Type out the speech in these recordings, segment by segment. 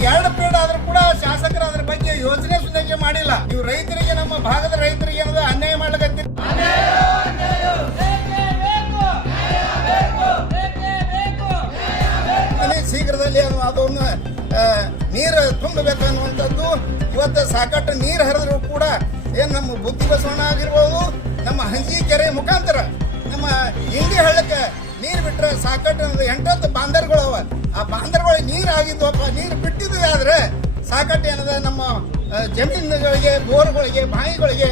2 period ಆದ್ರೂ ಕೂಡ ಶಾಸಕರು ಅದ್ರ ಬಗ್ಗೆ ಯೋಜನೆ ಸುಧಾರಣೆ ಮಾಡಿಲ್ಲ. ನೀವು ರೈತರಿಗೆ, ನಮ್ಮ ಭಾಗದ ರೈತರಿಗೆ ಏನದ ಅನ್ಯಾಯ ಮಾಡ್ಲಕತ್ತೀರಿ. ಶೀಘ್ರದಲ್ಲಿ ಅದನ್ನು ನೀರು ತುಂಬಬೇಕು ಅನ್ನುವಂಥದ್ದು. ಇವತ್ತು ಸಾಕಷ್ಟು ನೀರು ಹರಿದ್ರು ಕೂಡ ಏನು ನಮ್ಮ ಬುದ್ಧಿ ಬಸವಣ್ಣ ಆಗಿರ್ಬೋದು, ನಮ್ಮ ಹಂಜಿ ಕೆರೆ ಮುಖಾಂತರ ನಮ್ಮ ಇಂಡಿ ಹಳ್ಳಕ್ಕೆ ನೀರು ಬಿಟ್ಟರೆ ಸಾಕಷ್ಟು 8 ಬಾಂದರ್ಗಳು ಅವ. ಆ ಬಾಂದರ್ಗಳಿಗೆ ನೀರು ಆಗಿದ್ವಪ್ಪ, ನೀರು ಬಿಟ್ಟಿದ್ವಿ ಆದ್ರೆ ಸಾಕಷ್ಟು ಏನದ ನಮ್ಮ ಜಮೀನುಗಳಿಗೆ, ಬೋರ್ಗಳಿಗೆ, ಬಾವಿಗಳಿಗೆ,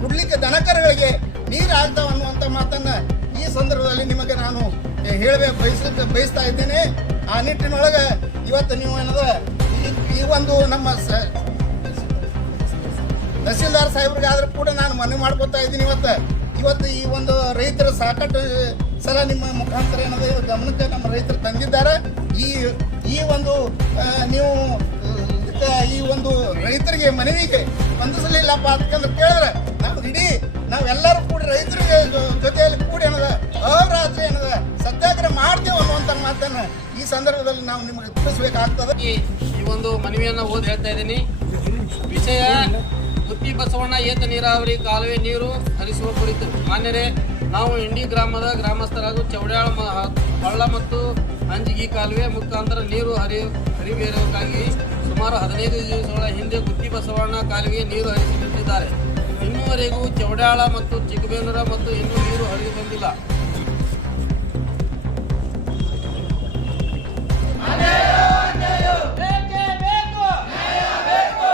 ಕುಡ್ಲಿಕ್ಕೆ ದನಕರುಗಳಿಗೆ ನೀರು ಆಗ್ತಾವ ಅನ್ನುವಂಥ ಮಾತನ್ನ ಈ ಸಂದರ್ಭದಲ್ಲಿ ನಿಮಗೆ ನಾನು ಬಯಸ್ತಾ ಇದ್ದೇನೆ. ಆ ನಿಟ್ಟಿನೊಳಗೆ ಇವತ್ತು ನೀವು ಏನದ ಈ ಒಂದು ನಮ್ಮ ತಹಸೀಲ್ದಾರ್ ಸಾಹೇಬ್ರಿಗಾದ್ರೂ ಕೂಡ ನಾನು ಮನವಿ ಮಾಡ್ಕೊತಾ ಇದ್ದೀನಿ. ಇವತ್ತು ಈ ಒಂದು ರೈತರ ಸಾಕಷ್ಟು ಸಲ ನಿಮ್ಮ ಮುಖಾಂತರ ಏನದ ಗಮನಕ್ಕೆ ನಮ್ಮ ರೈತರು ತಂದಿದ್ದಾರೆ. ಈ ಒಂದು ನೀವು ಈ ಒಂದು ರೈತರಿಗೆ ಮನವಿಗೆ ಸ್ಪಂದಿಸಲಿಲ್ಲಪ್ಪ ಅಂತಂದ್ರೆ ಕೇಳಿದ್ರೆ ನಾವೆಲ್ಲರೂ ಕೂಡ ರೈತರಿಗೆ ಜೊತೆಯಲ್ಲಿ ಕೂಡಿ ಏನದ ಅಹೋರಾತ್ರಿ ಏನದ ಸತ್ಯಾಗ್ರಹ ಮಾಡ್ತೇವೆ ಅನ್ನುವಂಥ ಮಾತನ್ನ ಈ ಸಂದರ್ಭದಲ್ಲಿ ನಾವು ನಿಮಗೆ ತಿಳಿಸಬೇಕಾಗ್ತದೆ. ಈ ಒಂದು ಮನವಿಯನ್ನು ಓದಿ ಹೇಳ್ತಾ ಇದ್ದೀನಿ. ವಿಷಯ ಗುತ್ತಿ ಬಸವಣ್ಣ ಏತ ನೀರಾವರಿ ಕಾಲುವೆ ನೀರು ಹರಿಸುವ ಕುರಿತು. ಮಾನ್ಯರೇ, ನಾವು ಇಂಡಿ ಗ್ರಾಮದ ಗ್ರಾಮಸ್ಥರಾಗೂ ಚೌಡ್ಯಾಳ ಹಳ್ಳ ಮತ್ತು ಅಂಜಿಗಿ ಕಾಲುವೆ ಮುಖಾಂತರ ನೀರು ಹರಿಬೇರಬೇಕಾಗಿ ಸುಮಾರು 15 ದಿವಸಗಳ ಹಿಂದೆ ಗುತ್ತಿ ಬಸವಣ್ಣ ಕಾಲುವೆ ನೀರು ಹರಿಸಿ ಬಿಟ್ಟಿದ್ದಾರೆ. ಇನ್ನೂವರೆಗೂ ಚೌಡ್ಯಾಳ ಮತ್ತು ಚಿಕ್ಕಬೇನೂರ ಮತ್ತು ಇನ್ನೂ ನೀರು ಹರಿದು ಬಂದಿಲ್ಲ.